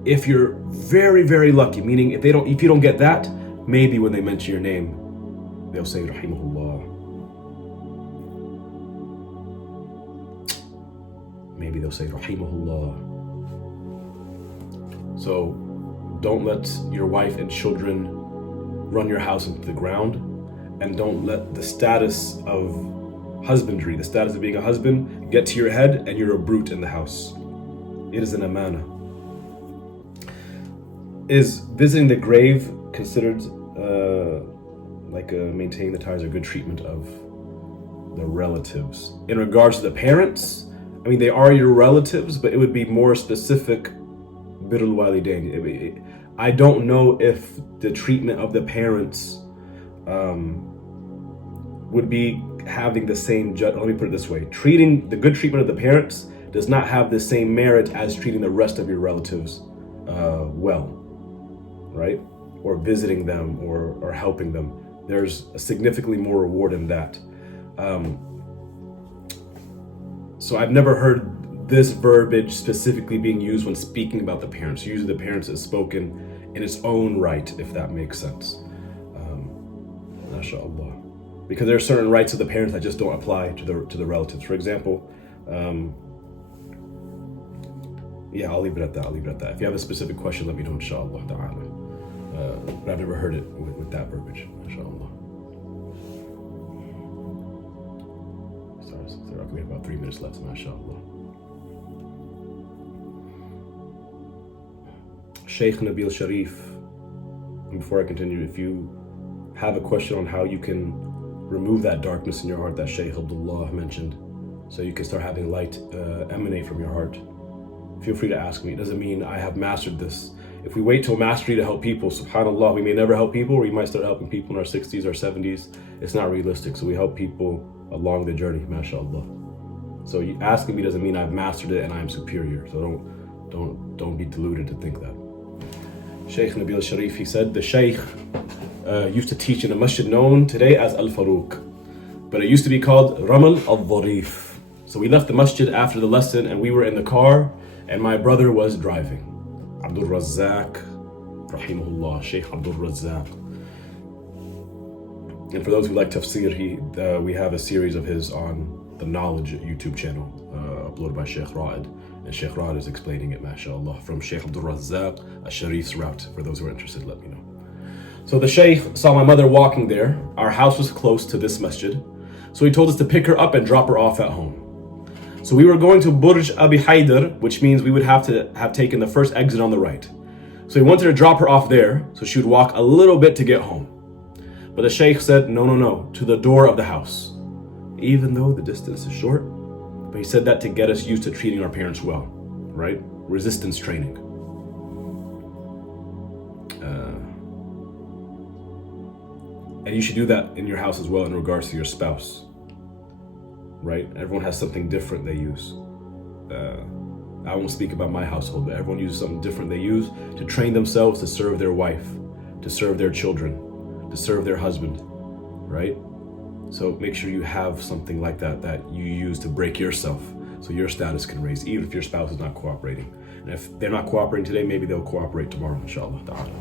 if you're very, very lucky, meaning if you don't get that, maybe when they mention your name, they'll say Rahimahullah. Maybe they'll say Rahimahullah. So don't let your wife and children run your house into the ground, and don't let the status of husbandry, the status of being a husband, get to your head and you're a brute in the house. It is an amana. Is visiting the grave considered maintaining the ties or good treatment of the relatives? In regards to the parents, I mean, they are your relatives, but it would be more specific. Birrul walidain. I don't know if the treatment of the parents would be having the same. Let me put it this way: the good treatment of the parents does not have the same merit as treating the rest of your relatives well, right? Or visiting them or helping them. There's a significantly more reward in that. So I've never heard this verbiage specifically being used when speaking about the parents. Usually the parents is spoken in its own right, if that makes sense. MashaAllah. Because there are certain rights of the parents that just don't apply to the relatives. For example, I'll leave it at that. If you have a specific question, let me know, inshallah ta'ala. But I've never heard it with that verbiage, inshallah. Sorry, we have about 3 minutes left, mashallah. Sheikh Nabil Sharif, and before I continue, if you have a question on how you can remove that darkness in your heart that Shaykh Abdullah mentioned, so you can start having light emanate from your heart, feel free to ask me. It doesn't mean I have mastered this. If we wait till mastery to help people, subhanAllah, we may never help people, or we might start helping people in our 60s or 70s. It's not realistic. So we help people along the journey, mashallah. So asking me doesn't mean I've mastered it and I'm superior. So don't be deluded to think that. Shaykh Nabil Sharif, he said, the Shaykh used to teach in a masjid known today as Al-Faruq, but it used to be called Ramal Al-Dharif. So we left the masjid after the lesson and we were in the car and my brother was driving. Abdul Razzaq, Rahimahullah, Shaykh Abdul Razzaq. And for those who like tafsir, we have a series of his on the Knowledge YouTube channel, uploaded by Sheikh Ra'id. And Sheikh Ra'id is explaining it, mashallah, from Sheikh Abdul Razzaq al-Sharif's route. For those who are interested, let me know. So the Sheikh saw my mother walking there. Our house was close to this masjid. So he told us to pick her up and drop her off at home. So we were going to Burj Abi Haidar, which means we would have to have taken the first exit on the right. So he wanted to drop her off there so she would walk a little bit to get home. But the Sheikh said, no, to the door of the house. Even though the distance is short, but he said that to get us used to treating our parents well, right? Resistance training. And you should do that in your house as well in regards to your spouse, right? Everyone has something different they use. I won't speak about my household, but everyone uses something different they use to train themselves to serve their wife, to serve their children, to serve their husband, right? So make sure you have something like that that you use to break yourself so your status can raise, even if your spouse is not cooperating. And if they're not cooperating today, maybe they'll cooperate tomorrow, inshallah ta'ala.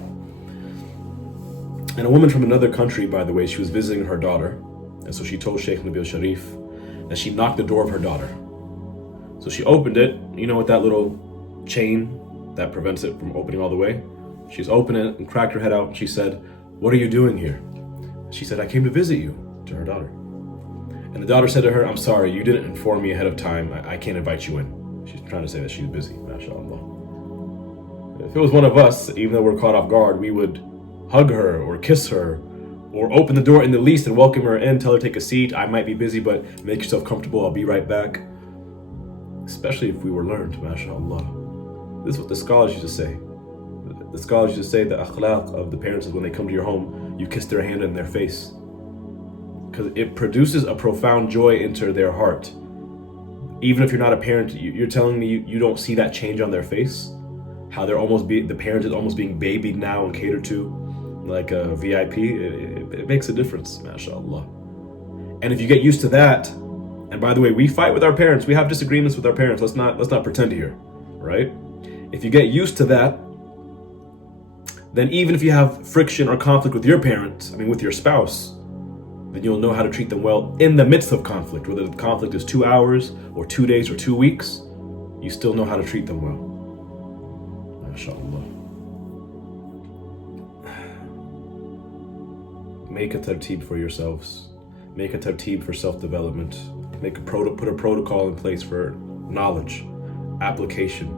And a woman from another country, by the way, she was visiting her daughter. And so she told Sheikh Nabil Sharif that she knocked the door of her daughter. So she opened it, you know, with that little chain that prevents it from opening all the way. She's opened it and cracked her head out. And she said, "What are you doing here?" She said, "I came to visit you," to her daughter. And the daughter said to her, "I'm sorry, you didn't inform me ahead of time. I can't invite you in." She's trying to say that she's busy, mashallah. If it was one of us, even though we're caught off guard, we would hug her or kiss her or open the door in the least and welcome her in, tell her take a seat. I might be busy, but make yourself comfortable. I'll be right back. Especially if we were learned, mashallah. This is what the scholars used to say. The scholars used to say the akhlaq of the parents is when they come to your home, you kiss their hand in their face. Because it produces a profound joy into their heart. Even if you're not a parent, you're telling me you don't see that change on their face? How they're the parent is almost being babied now and catered to like a VIP. It makes a difference, mashallah. And if you get used to that, and by the way, we fight with our parents, we have disagreements with our parents, let's not pretend here, right? If you get used to that, then even if you have friction or conflict with your parent, with your spouse, then you'll know how to treat them well in the midst of conflict. Whether the conflict is 2 hours or 2 days or 2 weeks, you still know how to treat them well. MashaAllah. Make a tartib for yourselves. Make a tartib for self-development. Put a protocol in place for knowledge, application,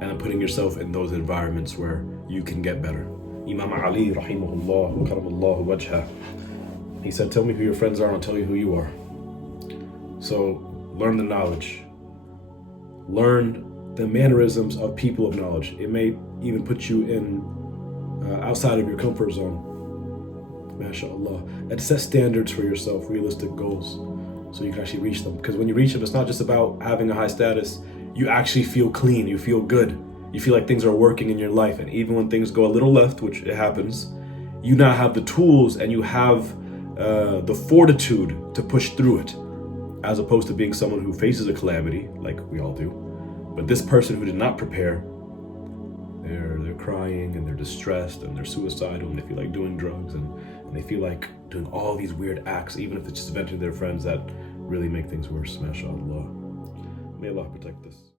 and then putting yourself in those environments where you can get better. Imam Ali, rahimahullah, wa karamallahu wajhah, he said, "Tell me who your friends are and I'll tell you who you are." So learn the knowledge. Learn the mannerisms of people of knowledge. It may even put you in outside of your comfort zone. MashaAllah. And set standards for yourself, realistic goals, so you can actually reach them. Because when you reach them, it's not just about having a high status. You actually feel clean. You feel good. You feel like things are working in your life. And even when things go a little left, which it happens, you now have the tools and you have the fortitude to push through it, as opposed to being someone who faces a calamity, like we all do. But this person who did not prepare, they're crying and they're distressed and they're suicidal and they feel like doing drugs and they feel like doing all these weird acts, even if it's just venting their friends, that really make things worse, mashallah. May Allah protect us.